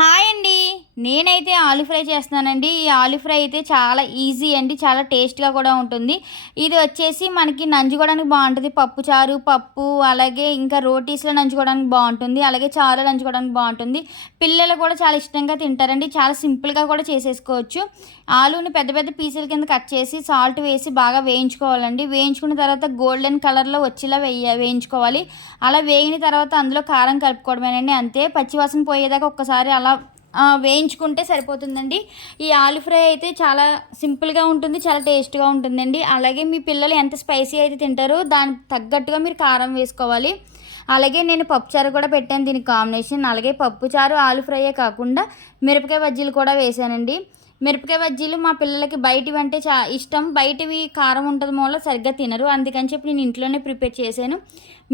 Hi అండి. నేనైతే ఆలు ఫ్రై చేస్తున్నానండి. ఈ ఆలు ఫ్రై అయితే చాలా ఈజీ అండి చాలా టేస్ట్గా కూడా ఉంటుంది. ఇది వచ్చేసి మనకి నంచుకోవడానికి బాగుంటుంది. పప్పు చారు పప్పు అలాగే ఇంకా రోటీస్లో నంచుకోవడానికి బాగుంటుంది. అలాగే చారు నంచుకోవడానికి బాగుంటుంది. పిల్లలు కూడా చాలా ఇష్టంగా తింటారండి. చాలా సింపుల్గా కూడా చేసేసుకోవచ్చు. ఆలుని పెద్ద పెద్ద పీసుల కింద కట్ చేసి సాల్ట్ వేసి బాగా వేయించుకోవాలండి. వేయించుకున్న తర్వాత గోల్డెన్ కలర్లో వచ్చేలా వేయ వేయించుకోవాలి. అలా వేగిన తర్వాత అందులో కారం కలుపుకోవడమేనండి అంతే. పచ్చివాసన పోయేదాకా ఒక్కసారి అలా వేయించుకుంటే సరిపోతుందండి. ఈ ఆలు ఫ్రై అయితే చాలా సింపుల్గా ఉంటుంది చాలా టేస్ట్గా ఉంటుందండి. అలాగే మీ పిల్లలు ఎంత స్పైసీ అయితే తింటారో దానికి తగ్గట్టుగా మీరు కారం వేసుకోవాలి. అలాగే నేను పప్పుచారు కూడా పెట్టాను దీనికి కాంబినేషన్. అలాగే పప్పుచారు ఆలు ఫ్రైయే కాకుండా మిరపకాయ బజ్జీలు కూడా వేసానండి. మిరపకాయ బజ్జీలు మా పిల్లలకి బయటివి అంటే చా ఇష్టం. బయటివి కారం ఉంటుంది మూల సరిగ్గా తినరు. అందుకని చెప్పి నేను ఇంట్లోనే ప్రిపేర్ చేశాను.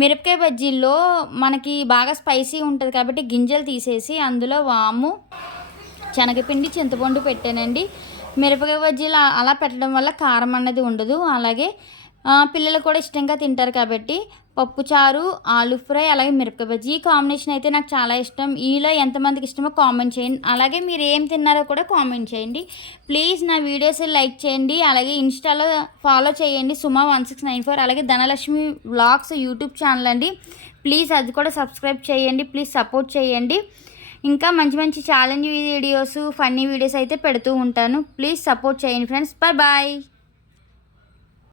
మిరపకాయ బజ్జీల్లో మనకి బాగా స్పైసీ ఉంటుంది కాబట్టి గింజలు తీసేసి అందులో వాము శనగపిండి చింతపండు పెట్టానండి. మిరపకాయ బజ్జీలు అలా పెట్టడం వల్ల కారం అన్నది ఉండదు. అలాగే పిల్లలు కూడా ఇష్టంగా తింటారు కాబట్టి పప్పుచారు ఆలు ఫ్రై అలాగే మిరపకాయ బజ్జీ ఈ కాంబినేషన్ అయితే నాకు చాలా ఇష్టం. ఈలో ఎంతమందికి ఇష్టమో కామెంట్ చేయండి. అలాగే మీరు ఏం తిన్నారో కూడా కామెంట్ చేయండి. ప్లీజ్ నా వీడియోస్ లైక్ చేయండి. అలాగే ఇన్స్టాలో ఫాలో చేయండి. Suma one six nine four. అలాగే ధనలక్ష్మి వ్లాగ్స్ యూట్యూబ్ ఛానల్ అండి. ప్లీజ్ అది కూడా సబ్స్క్రైబ్ చేయండి. ప్లీజ్ సపోర్ట్ చేయండి. ఇంకా మంచి మంచి ఛాలెంజ్ వీడియోస్ ఫన్నీ వీడియోస్ అయితే పెడుతూ ఉంటాను. ప్లీజ్ సపోర్ట్ చేయండి ఫ్రెండ్స్ బాయ్ బాయ్